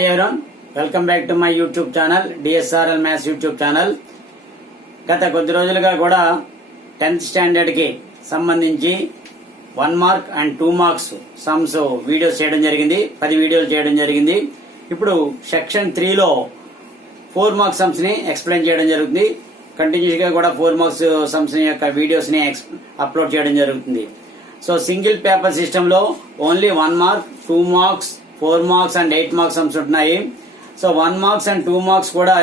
Hi everyone, welcome back to my YouTube channel DSRL maths YouTube channel. గత కొద్ది రోజులుగా కూడా 10th స్టాండర్డ్ కి సంబంధించి 1 mark and 2 marks sums videos చేయడం జరిగింది. 10 వీడియోలు చేయడం జరిగింది. ఇప్పుడు సెక్షన్ 3లో 4 మార్క్స్ సమ్స్ ని ఎక్స్ప్లెయిన్ చేయడం జరుగుతుంది. కంటిన్యూస్ గా కూడా 4 మార్క్స్ సమ్స్ యొక్క వీడియోస్ ని అప్లోడ్ చేయడం జరుగుతుంది. సో సింగిల్ పేపర్ సిస్టమ్ లో only 1 mark, 2 marks, 4 marks and 8 marks sums ఉంటున్నాయి. సో 1 మార్క్స్ అండ్ 2 మార్క్స్ కూడా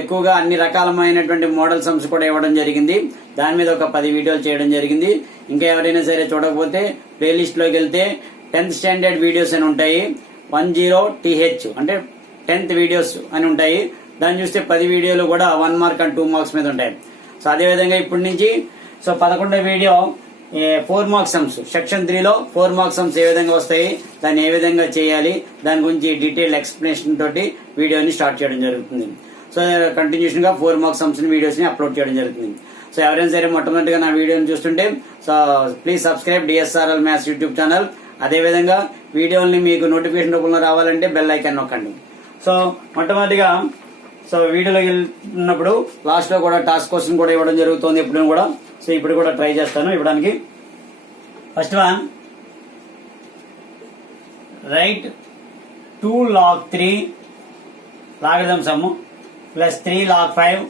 ఎక్కువగా అన్ని రకాలమైనటువంటి మోడల్ సమ్స్ కూడా ఇవ్వడం జరిగింది. దాని మీద ఒక 10 వీడియోలు చేయడం జరిగింది. ఇంకా ఎవరైనా సరే చూడకపోతే ప్లేలిస్ట్ లోకి వెళ్తే 10th స్టాండర్డ్ వీడియోస్ అని ఉంటాయి. 10th అంటే 10th వీడియోస్ అని ఉంటాయి. దాన్ని చూస్తే 10 వీడియోలు కూడా 1 మార్క్ అండ్ 2 మార్క్స్ మీద ఉంటాయి. సో అదేవిధంగా ఇప్పటి నుంచి 11వ వీడియో 4 మార్క్స్ సమ్స్, సెక్షన్ 3లో 4 మార్క్స్ సమ్స్ ఏ విధంగా వస్తాయి, దాన్ని ఏ విధంగా చేయాలి, దాని గురించి డీటెయిల్ ఎక్స్ప్లెనేషన్ తోటి వీడియోని స్టార్ట్ చేయడం జరుగుతుంది. సో కంటిన్యూషన్ గా 4 మార్క్స్ సమ్స్ వీడియోస్ ని అప్లోడ్ చేయడం జరుగుతుంది. సో ఎవరైనా సరే మొట్టమొదటిగా నా వీడియోని చూస్తుంటే so please subscribe DSRL maths YouTube channel. అదేవిధంగా వీడియోని మీకు నోటిఫికేషన్ రూపంలో రావాలంటే బెల్ ఐకాన్ నొక్కండి. సో మొట్టమొదటిగా వీడియోలోకి వెళ్ళినప్పుడు లాస్ట్ లో కూడా టాస్క్ క్వశ్చన్ కూడా ఇవ్వడం జరుగుతుంది ఎప్పుడు కూడా. సో ఇప్పుడు కూడా ట్రై చేస్తాను ఇవ్వడానికి. First one, right 2 log 3 logarithm sum plus 3 log 5.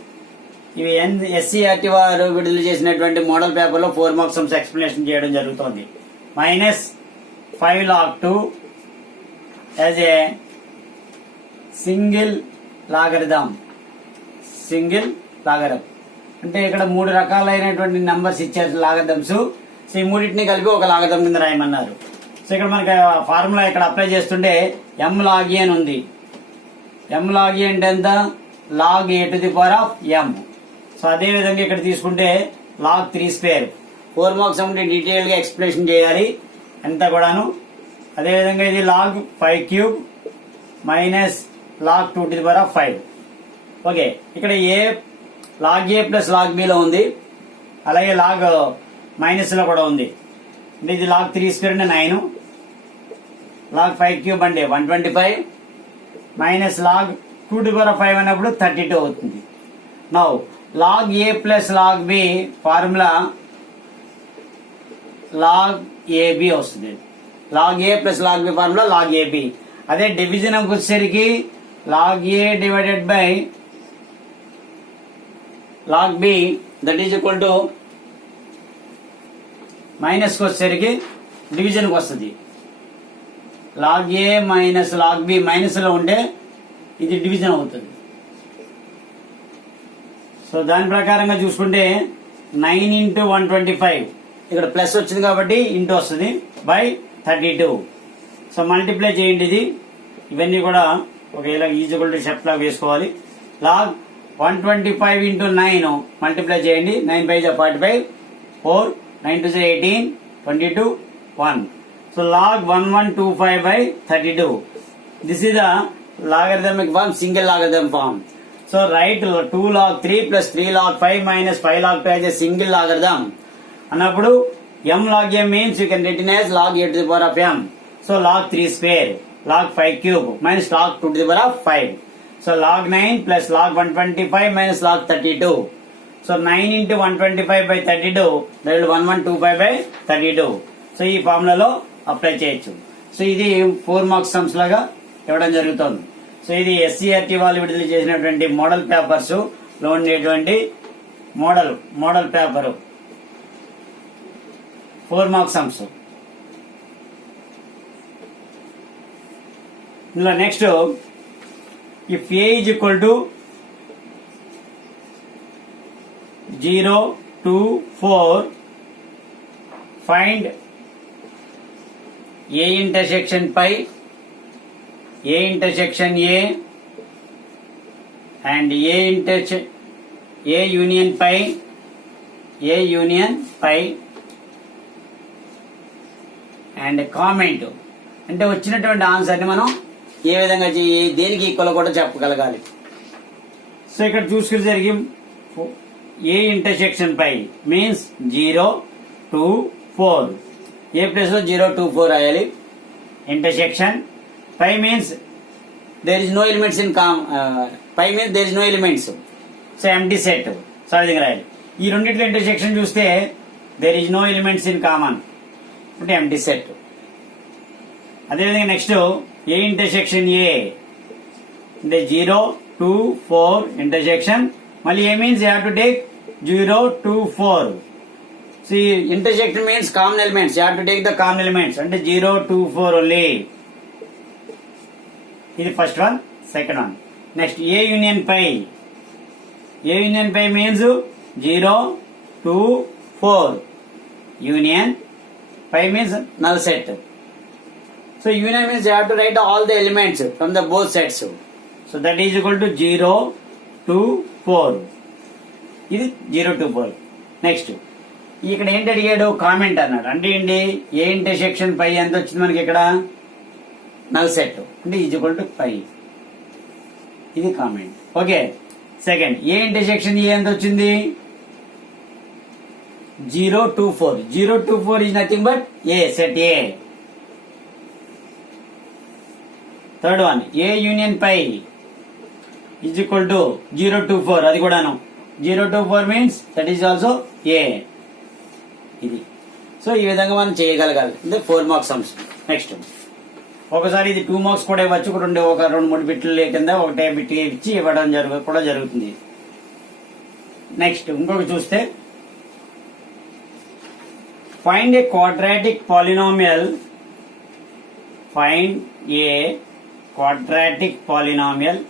ఇవి ఎస్సీఆర్టీ వారు విడుదల చేసినటువంటి మోడల్ పేపర్ లో 4 మార్క్స్ సమ్స్ ఎక్స్ప్లెనేషన్ చేయడం జరుగుతుంది. Minus 5 log 2 as a single logarithm. అంటే ఇక్కడ 3 రకాలైనటువంటి నంబర్స్ ఇచ్చారు లాగరిథమ్స్. సో ఈ మూడింటిని కలిపి ఒక లాగరిథం కింద రాయమన్నారు. సో ఇక్కడ మనకి ఫార్ములా ఇక్కడ అప్లై చేస్తుంటే m log e అని ఉంది. m log e అంటే ఎంత? log a to the power of m. So అదే విధంగా ఇక్కడ తీసుకుంటే log 3 square. 4 మార్క్స్ అంటే డీటెయిల్ గా ఎక్స్ప్లెనేషన్ చేయాలి ఎంత కూడాను. అదే విధంగా ఇది log 5 cube minus log 2 to the power of 5. Okay, ఇక్కడ log a plus log b లో ఉంది, అలాగే log మైనస్ లో కూడా ఉంది. అంటే ఇది log 3 స్క్వేర్ అంటే 9, log 5 క్యూబ్ అంటే 125 minus log 2 to the power of 5 అన్నప్పుడు 32 అవుతుంది. Now log a plus log b formula log ab వస్తుంది. log a plus log b formula log ab. అదే డివిజన్ వచ్చేసరికి log a divided by log b that is equal to minus కి వచ్చేసరికి division కి వస్తుంది. log a minus log b minus లో ఉంటే ఇది డివిజన్ అవుతుంది. సో దాని ప్రకారంగా చూసుకుంటే 9 into 125 ఇక్కడ ప్లస్ వచ్చింది కాబట్టి ఇంటూ వస్తుంది బై 32. సో మల్టిప్లై చేయండి. ఇది ఇవన్నీ కూడా ఒక ఇలా ఈజ్వల్ టు షెప్ లాగా వేసుకోవాలి. log 125 into 9 మల్టిప్లై చేయండి. 9 by 45, 4, 9 to 18, 22, 1. So log 1125 by 32. This is the logarithmic form, single logarithm form. So write 2 log 3 plus 3 log 5 minus 5 log 2 as a single logarithm. అన్నప్పుడు m log m means you can written as log a to the power of m. So log 3 square, log 5 cube minus log 2 to the power of 5. So log 9 plus log 125 minus log 32. So 9 into 125 by 32 that will 1125 by 32. So ఈ ఫార్ములాలో apply చేయొచ్చు. So ఇది 4 marks sums లాగా ఇవ్వడం జరుగుతుంది. So ఇది SCERT వాళ్ళు విడుదల చేసినటువంటి మోడల్ పేపర్స్ లో ఉండేటువంటి మోడల్ పేపర్ 4 మార్క్స్ సమ్స్. ఇందులో next, if a is equal to 0 to 4, find a intersection pi, a intersection a and a union pi, and comment. అంటే వచ్చినటువంటి ఆన్సర్ ని మనం ఏ విధంగా దేనికి ఈక్వల్ కూడా చెప్పగలగాలి. సో ఇక్కడ చూసుకునేసరికి A intersection phi means 0 to 4, A place లో 0 to 4 రాయాలి. Intersection phi means there is no elements in pi means there is no elements, so empty set. So అది రాయాలి. ఈ రెండింటిలో ఇంటర్సెక్షన్ చూస్తే there is no elements in common అంటే empty set. అదేవిధంగా next A intersection A అంటే 0 2 4 intersection, మళ్ళీ A means you have to take 0 2 4. So intersection means common elements, you have to take the common elements అంటే 0 2 4 only. ఇది first one. Second one next A union phi. A union phi means 0 2 4 union phi means null set. So union means you have to write all the elements from the both sets. So that is equal to 0 2 4. ఇది 0 2 4. Next ఇక్కడ ఏంటి అడిగాడు, comment అన్నాడు. అంటే ఏంటి, ఏ intersection పై ఎంత వచ్చింది మనకి ఇక్కడ null set అంటే ఈజ్ ఈక్వల్ టు పై. ఇది కామెంట్. ఓకే. సెకండ్ ఏ ఇంటర్సెక్షన్ ఏ ఎంత వచ్చింది 0 2 4. 0 2 4 is nothing but A, set A. Third one A union phi is equal to 0 2 4. అది కూడాను 0 2 4 means that is also A. ఇది. సో ఈ విధంగా మనం చేయగలగాలి. అంటే 4 మార్క్స్ సమ్స్. నెక్స్ట్ ఒకసారి ఇది 2 మార్క్స్ కూడా ఇవ్వచ్చు. ఒక 2-3 బిట్లు కింద ఒకటే బిట్ ఇచ్చి ఇవ్వడం కూడా జరుగుతుంది. నెక్స్ట్ ఇంకొక చూస్తే find a quadratic polynomial. Find a quadratic polynomial.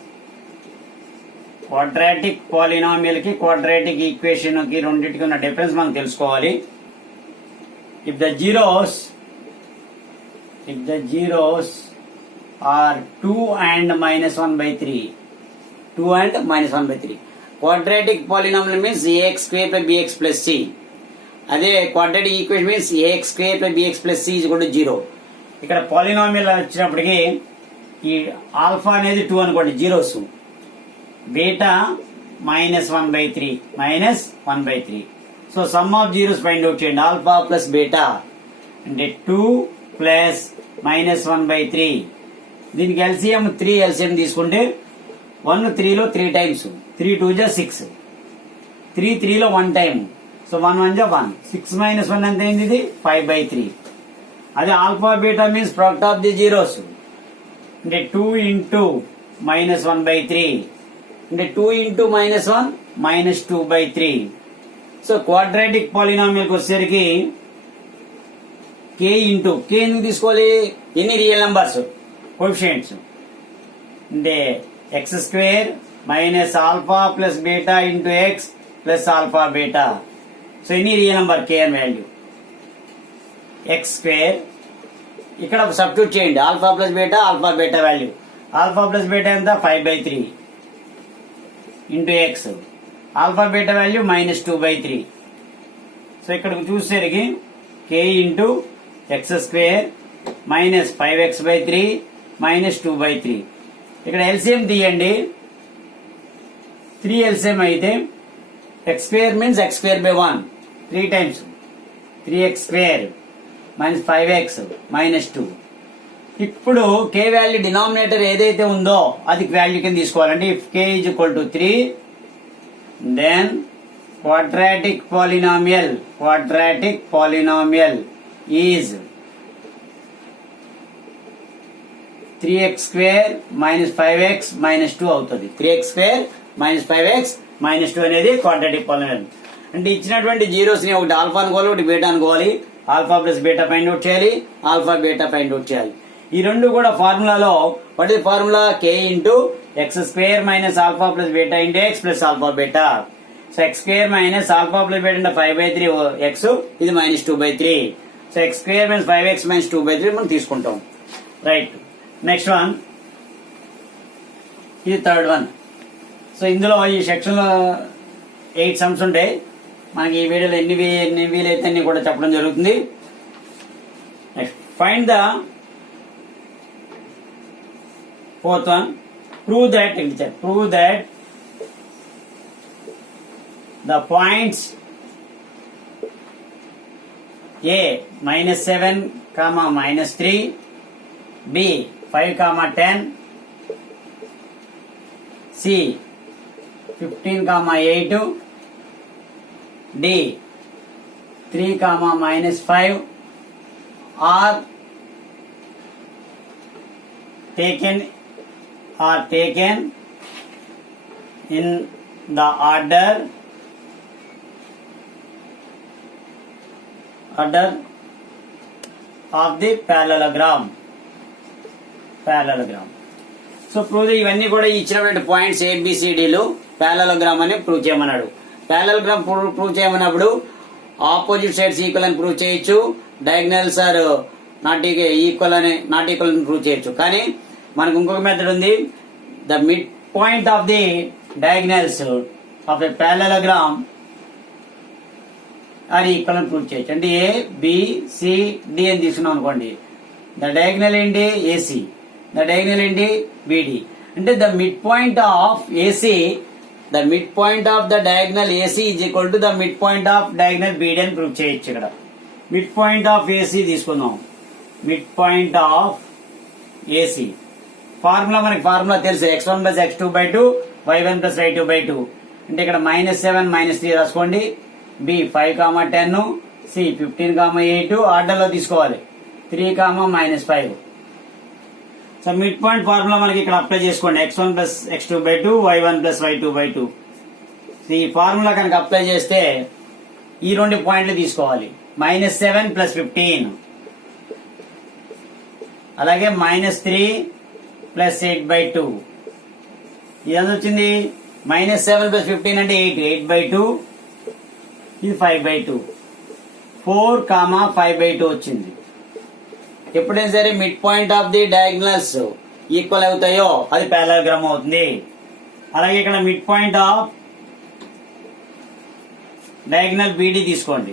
Quadratic polynomial కి క్వాడ్రాటిక్ ఈక్వేషన్ కి రెండింటికి ఉన్న డిఫరెన్స్ మనం తెలుసుకోవాలి. If the zeros are 2 and -1/3. 2 and -1/3. Quadratic polynomial means ax square plus bx plus c. అదే quadratic equation means ax square plus bx plus c is equal to 0. ఇక్కడ polynomial వచ్చినప్పటికీ ఈ alpha అనేది 2 అనుకోండి, zeros. Beta -1/3 -1/3. So some of zeros find out చేయండి. Alpha plus beta అంటే 2 plus -1/3. దీనికి LCM 3 LCM తీసుకుంటే 1 3లో 3 టైమ్స్, 3 2 జా 6, 3 3లో 1 టైమ్. సో 1 1 జా 1, 6 - 1 ఎంత అయింది, ఇది 5/3. అదే alpha beta means product of the zeros అంటే 2 into -1/3 అంటే 2 into -1 -2/3. సో క్వాడ్రాటిక్ పాలినామియల్ కి వచ్చేసరికి k ఇంటూ k ఎందుకు తీసుకోవాలి, ఎన్ని రియల్ నంబర్స్ కోఎఫిషియెంట్స్ అంటే x² minus alpha plus beta into x plus alpha beta. So ఎన్ని రియల్ నంబర్ k అని వాల్యూ x². ఇక్కడ సబ్స్టిట్యూట్ చేయండి alpha plus beta value. Alpha plus beta ఎంత 5/3 into X, alpha beta value -2/3. So ఇక్కడ చూసేసరికి k into x² minus 5x/3 -2/3. ఇక్కడ LCM తీయండి. 3 LCM అయితే x² means x²/1 3 times 3x² minus 5x -2. ఇప్పుడు k వాల్యూ డినామినేటర్ ఏదైతే ఉందో అది వాల్యూ కింద తీసుకోవాలంటే if k is equal to 3 then quadratic polynomial is 3x² minus 5x -2 అవుతుంది. 3x² మైనస్ 5x -2 అనేది క్వాడ్రాటిక్ పాలినామియల్. అంటే ఇచ్చినటువంటి జీరోస్ ని ఒకటి ఆల్ఫా అనుకోవాలి, ఒకటి బీటా అనుకోవాలి. Alpha plus beta find out చేయాలి, ఆల్ఫా బీటా ఫైండ్ అవుట్ చేయాలి. ఈ రెండు కూడా ఫార్ములాలో what is formula, k into x² minus alpha plus beta into x plus alpha beta. So x² minus alpha plus beta అంటే 5/3 x, ఇది -2/3. So x² minus 5x -2/3 మనం తీసుకుంటాం. రైట్. నెక్స్ట్ వన్, ఇది థర్డ్ వన్. సో ఇందులో ఈ section లో 8 sums ఉంటాయి. మనకి ఈ వీడియోలో ఎన్ని వీలైతే అన్ని కూడా చెప్పడం జరుగుతుంది. Find the fourth one. Prove that the points A -7, -3, B 5, 10, C 15, 8, D 3, -5 are taken in the order of the parallelogram. So prove ఇవన్నీ కూడా ఇచ్చినటువంటి పాయింట్స్ ఏబిసిడిలు ప్యారలలోగ్రామ్ అని ప్రూవ్ చేయమన్నాడు. ప్యారలలోగ్రామ్ ప్రూవ్ చేయమన్నప్పుడు ఆపోజిట్ సైడ్స్ ఈక్వల్ అని ప్రూవ్ చేయొచ్చు, diagonals are not equal అని ప్రూవ్ చేయొచ్చు. కానీ మనకు ఇంకొక మెథడ్ ఉంది, the mid point of the diagonals of a parallelogram are equal అని ప్రూవ్ చేయొచ్చు. అంటే ఏ బి సి డి అని తీసుకున్నాం అనుకోండి, ద డయాగ్నల్ ఏంటి ఏసీ, ద డయాగ్నల్ ఏంటి బిడి. అంటే the mid point of AC, the mid point of the diagonal AC is equal to the mid point of diagonal BD అని prove చేయొచ్చు. ఇక్కడ mid point of AC తీసుకుందాం. Mid point of AC మనకి formula తెలుసు, x1 + x2/2 y1 + y2/2. అంటే ఇక్కడ -7 -3 రాసుకోండి. B 5, 10, C 15, 8 order లో తీసుకోవాలి. 3, -5. సో మిడ్ పాయింట్ ఫార్ములా మనకి ఇక్కడ అప్లై చేసుకోండి. x1 + x2/2 y1 + y2/2. ఈ ఫార్ములా కనుక అప్లై చేస్తే ఈ రెండు పాయింట్లు తీసుకోవాలి. -7 + 15, అలాగే -3 + 8/2. ఇదంతా వచ్చింది. -7 + 15 అంటే 8/2, ఇది 5/2, 4, 5/2 వచ్చింది. ఎప్పుడైనా సరే mid point of the diagonals equal అవుతాయో అది ప్యారలలోగ్రామ్ అవుతుంది. అలాగే ఇక్కడ mid point of diagonal BD తీసుకోండి.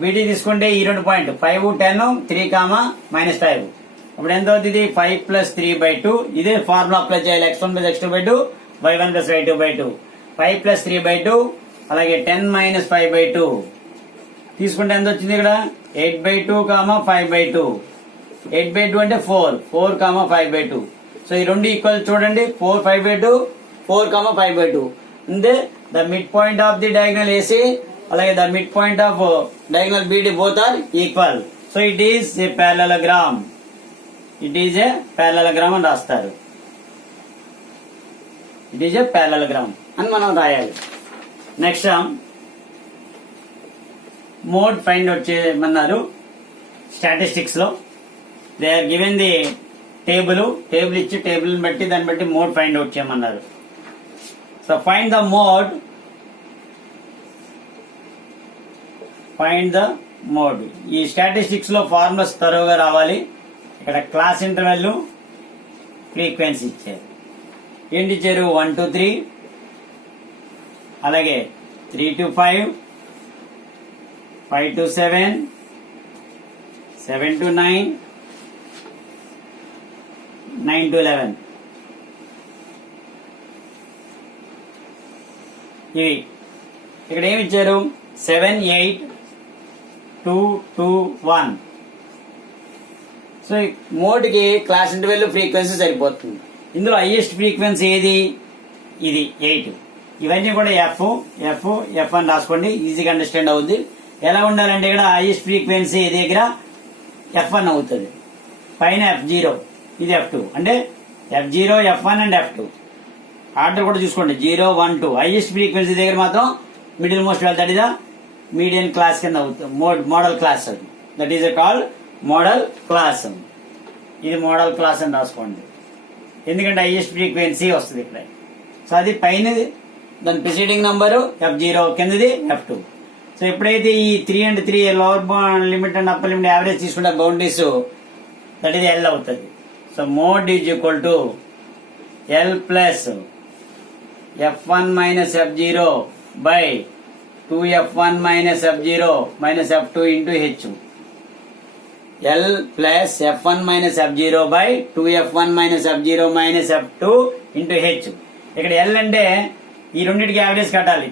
బీడీ తీసుకుంటే ఈ రెండు పాయింట్ 5, 10, 3, -5. ఇప్పుడు ఎంత అవుతుంది? 5 + 3/2. ఇదే ఫార్ములా అప్లై చేయాలి. x1 + x2/2 y1 + y2/2. 5 + 3/2 అలాగే 10 - 5/2 తీసుకుంటే ఎంత వచ్చింది? ఇక్కడ 8/2, 5/2. 8/2 అంటే 4, 5/2. సో ఈ రెండు ఈక్వల్ చూడండి, 4, 5/2, 4, 5/2. అంటే the mid point of the diagonal AC అలాగే the mid point of diagonal BD both are equal. So it is a parallelogram. అని రాస్తారు. ఇట్ ఈజ్ ఏ ప్యారలలోగ్రామ్ అని మనం రాయాలి. నెక్స్ట్ మోడ్ ఫైండ్ అవుట్ చేయమన్నారు. స్టాటిస్టిక్స్ లో they are given the table ఇచ్చి table బట్టి దాన్ని బట్టి మోడ్ ఫైండ్ అవుట్ చేయమన్నారు. So find the mode. ఈ స్టాటిస్టిక్స్ లో ఫార్ములాస్ తరువుగా రావాలి. ఇక్కడ క్లాస్ ఇంటర్వెల్, ఫ్రీక్వెన్సీ ఇచ్చారు. ఏంటి ఇచ్చారు? 1 to 3, అలాగే 3 to 5, 5 to 7, 7 to 9, 9 to 11. ఇవి ఇక్కడ ఏమి ఇచ్చారు? 7, 8, 2, 2, 1. సో మోడ్ కి క్లాస్ ఇంటర్వెల్, ఫ్రీక్వెన్సీ సరిపోతుంది. ఇందులో హైయెస్ట్ ఫ్రీక్వెన్సీ ఏది? ఇది 8. ఇవన్నీ కూడా ఎఫ్ అని రాసుకోండి, ఈజీగా అండర్స్టాండ్ అవుద్ది. ఎలా ఉండాలంటే ఇక్కడ హైయెస్ట్ ఫ్రీక్వెన్సీ దగ్గర F1 అవుతుంది, పైన F0, ఇది F2. అంటే F0, F1 and F2 order కూడా చూసుకోండి. 0, 1, 2. హైయెస్ట్ ఫ్రీక్వెన్సీ దగ్గర మాత్రం మిడిల్ మోస్ట్ వెళ్తాడు, ఇదా మీడియన్ క్లాస్ కింద అవుతుంది. మోడల్ క్లాస్ అది, that is called modal class. ఇది మోడల్ క్లాస్ అని రాసుకోండి, ఎందుకంటే హైయెస్ట్ ఫ్రీక్వెన్సీ వస్తుంది ఇక్కడ. సో అది పైన దాని ప్రిసీడింగ్ నంబరు F0, కిందది F2. సో ఎప్పుడైతే ఈ 3 and 3 lower limit and upper limit average తీసుకుంటే బౌండరీస్, దట్ ఇది L అవుతుంది. So mode is equal to L plus F1 minus F0 by 2F1 minus F0 minus F2 into H. L plus F1 minus F0 by 2F1 minus F0 minus F2 into H. ఇక్కడ L అంటే ఈ రెండింటికి average కట్టాలి.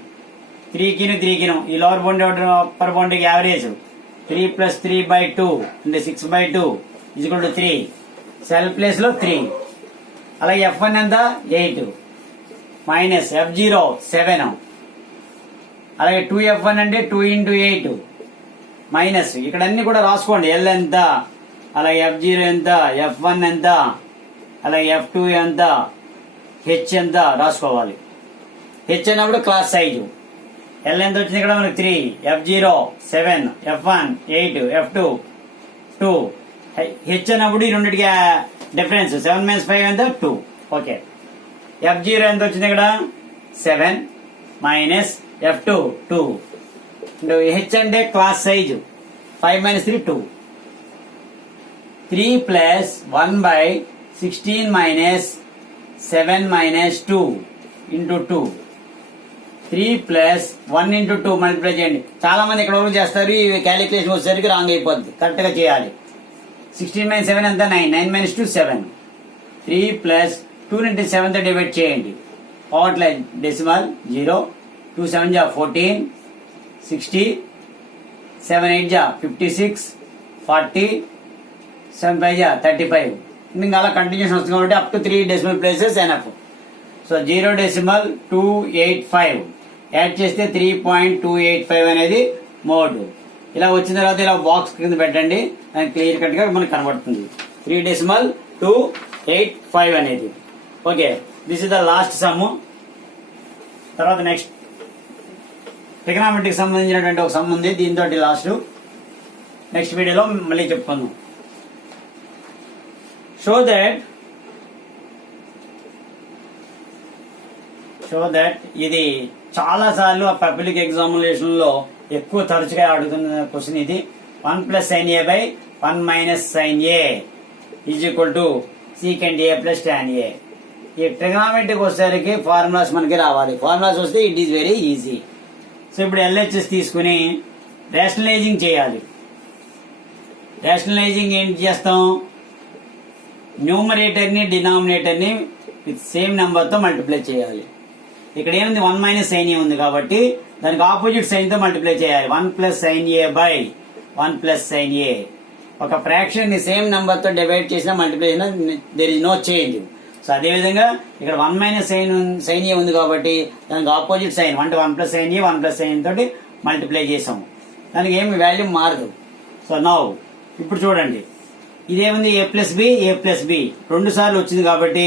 3 కిను 3 కిను ఈ lower boundary upper బౌండరీకి average 3 + 3/2 అంటే 6/2 = 3. Cell place లో 3. అలాగే F1 ఎంత? 8. మైనస్ F0 7, అలాగే 2F1 అంటే 2 into 8 మైనస్, ఇక్కడ అన్ని కూడా రాసుకోండి. L ఎంత, అలాగే F0 ఎంత, F1 ఎంత, అలాగే F2 ఎంత, H ఎంత రాసుకోవాలి. H అన్నప్పుడు క్లాస్ సైజు. L ఎంత వచ్చింది ఇక్కడ మనకి 3, F0 7, F1 8, F2 2. H అన్నప్పుడు ఈ రెండింటికి డిఫరెన్స్ 7 minus 5 ఎంత 2. ఓకే, F0 ఎంత వచ్చింది ఇక్కడ 7 మైనస్ F2 2. H అంటే class size 5 minus 3 2. 3 plus 1 by 16 minus 7 minus 2 into 2. 3 plus 1 into 2 multiply చేయండి. చాలా మంది ఇక్కడ వరకు చేస్తారు, ఈ క్యాలిక్యులేషన్ వచ్చేసరికి రాంగ్ అయిపోద్ది. కరెక్ట్ గా చేయాలి. 16 minus 7 ఎంత 9, 9 minus 2 7. 3 plus 2 into 7 తో డివైడ్ చేయండి. పవర్ లైన్ డెసిమల్ 0, 2 7 జా 14, 60, 7 8 జా 56, 40, 7 5 జా 35. ఇంకా అలా కంటిన్యూషన్ వస్తుంది కాబట్టి up to 3 decimal places enough. So 0.285 add చేస్తే 3.285 అనేది మోడ్. ఇలా వచ్చిన తర్వాత ఇలా బాక్స్ కింద పెట్టండి, అది క్లియర్ కట్ గా మనకు కనబడుతుంది 3.285 అనేది. Okay, this is the last some. తర్వాత నెక్స్ట్ ట్రిగనామెట్రీకి సంబంధించినటువంటి ఒక సమ్ ఉంది, దీంతో లాస్ట్ నెక్స్ట్ వీడియోలో మళ్ళీ చెప్పుకుందాం. షో దట్ ఇది చాలా సార్లు ఆ పబ్లిక్ ఎగ్జామినేషన్ లో ఎక్కువ తరచుగా అడుగుతున్న క్వశ్చన్ ఇది. 1 plus sin A by 1 minus sin A is equal to secant A plus tan A. ఈ ట్రిగనామెట్రీకి వచ్చేసరికి ఫార్ములాస్ మనకి రావాలి. ఫార్ములాస్ వస్తే it is very easy. So ఇప్పుడు LHS తీసుకుని రేషనలైజింగ్ చేయాలి. రేషనలైజింగ్ ఏంటి చేస్తాం, న్యూమరేటర్ ని డినామినేటర్ ని విత్ సేమ్ నెంబర్ తో మల్టిప్లై చేయాలి. ఇక్కడ ఏముంది 1 minus sin A ఉంది కాబట్టి దానికి ఆపోజిట్ సైన్ తో మల్టిప్లై చేయాలి. 1 plus sin A by 1 plus sin A. ఒక ఫ్రాక్షన్ ని సేమ్ నెంబర్ తో డివైడ్ చేసినా మల్టిప్లై చేసినా there is no change. So అదే విధంగా ఇక్కడ 1 minus sin A ఉంది కాబట్టి దానికి ఆపోజిట్ సైన్ అంటే 1 plus sin A 1 plus sin తోటి మల్టిప్లై చేసాము, దానికి ఏమి వాల్యూ మారదు. సో నౌ ఇప్పుడు చూడండి, ఇదేముంది A plus B రెండు సార్లు వచ్చింది కాబట్టి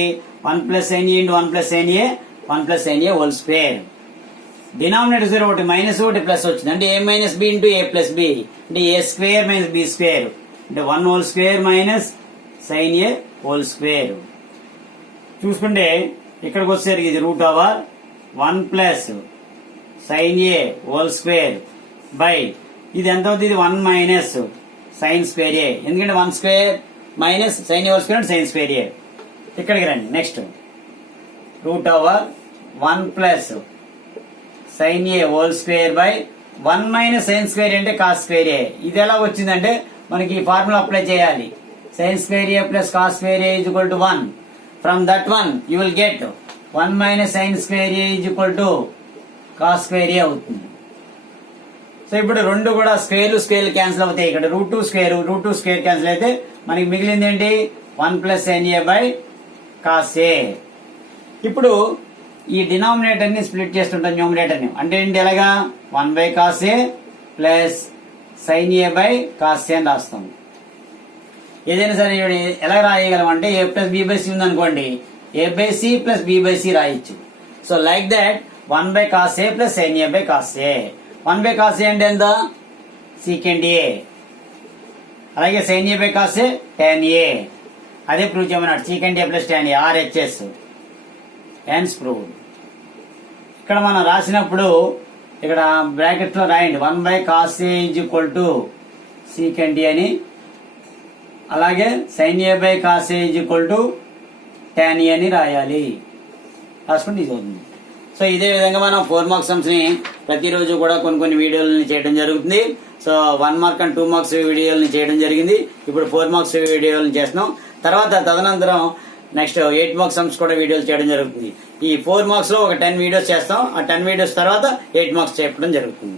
1 plus sin A into 1 plus sin A 1 plus sin A whole square. Denominator ఒకటి మైనస్ ఒకటి ప్లస్ వచ్చింది అంటే A minus B into A plus B అంటే A square minus B square అంటే 1 whole square minus sin A whole square. చూసుకుంటే ఇక్కడికి వచ్చేసరికి ఇది root over 1 plus sin A whole square by ఇది ఎంత అవుతుంది, ఇది 1 minus sin square A, ఎందుకంటే 1 square minus sin A whole square sin square A. ఇక్కడికి రండి, next root over 1 plus sin A whole square by 1 minus sin square అంటే cos square A. ఇది ఎలా వచ్చిందంటే మనకి ఈ ఫార్ములా అప్లై చేయాలి. sin square A plus cos square A is equal to 1. From that one you will get 1 minus sin square A is equal to cos square A అవుతుంది. So ఇప్పుడు రెండు కూడా స్క్వేర్ క్యాన్సిల్ అవుతాయి. ఇక్కడ root two square cancel అయితే మనకి మిగిలింది ఏంటి 1 plus sin A by cos A. ఇప్పుడు ఈ డినామినేటర్ ని స్ప్లిట్ చేస్తుంటాం న్యూమరేటర్ ని, అంటే ఏంటి ఎలాగా 1 by cos A plus sin A by cos A అని రాస్తాం. ఏదైనా సరే ఎలా రాయగలం అంటే A plus B by C ఉందనుకోండి, A by C plus B by C రాయొచ్చు. So like that 1 by cos A plus sin A by cos A. 1 by cos A అంటే ఎంత secant A, అలాగే sin A by cos A tan A. అదే prove చేయమన్నాడు, secant A plus tan A RHS hence proved. ఇక్కడ మనం రాసినప్పుడు ఇక్కడ bracket లో రాయండి 1 by cos A is equal to secant A అని, అలాగే sin A by cos A is equal to tan A అని రాయాలి. రాసుకుంటే ఇది అవుతుంది. సో ఇదే విధంగా మనం 4 మార్క్స్ సమ్స్ ని ప్రతిరోజు కూడా కొన్ని వీడియోలని చేయడం జరుగుతుంది. సో 1 మార్క్ అండ్ 2 మార్క్స్ వీడియోలని చేయడం జరిగింది. ఇప్పుడు 4 మార్క్స్ వీడియోలను చేస్తున్నాం. తర్వాత తదనంతరం నెక్స్ట్ 8 మార్క్స్ సమ్స్ కూడా వీడియోలు చేయడం జరుగుతుంది. ఈ 4 మార్క్స్ లో ఒక 10 వీడియోస్ చేస్తాం. ఆ 10 వీడియోస్ తర్వాత 8 మార్క్స్ చెప్పడం జరుగుతుంది.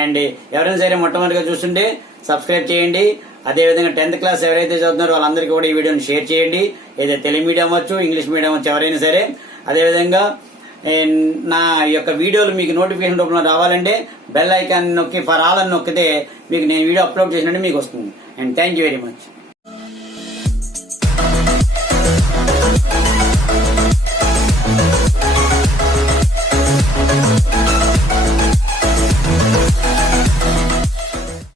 అండ్ ఎవరైనా సరే మొట్టమొదటిగా చూస్తుంటే సబ్స్క్రైబ్ చేయండి. అదేవిధంగా 10th క్లాస్ ఎవరైతే చదువుతున్నారో వాళ్ళందరికీ కూడా ఈ వీడియోని షేర్ చేయండి. ఏదైతే తెలుగు మీడియం అవ్వచ్చు, ఇంగ్లీష్ మీడియం అవ్వచ్చు, ఎవరైనా సరే. అదేవిధంగా నా యొక్క వీడియోలు మీకు నోటిఫికేషన్ రూపంలో రావాలంటే బెల్ ఐకాన్ నొక్కి ఫర్ ఆల్ అని నొక్కితే మీకు నేను వీడియో అప్లోడ్ చేసినట్టు మీకు వస్తుంది. And thank you very much.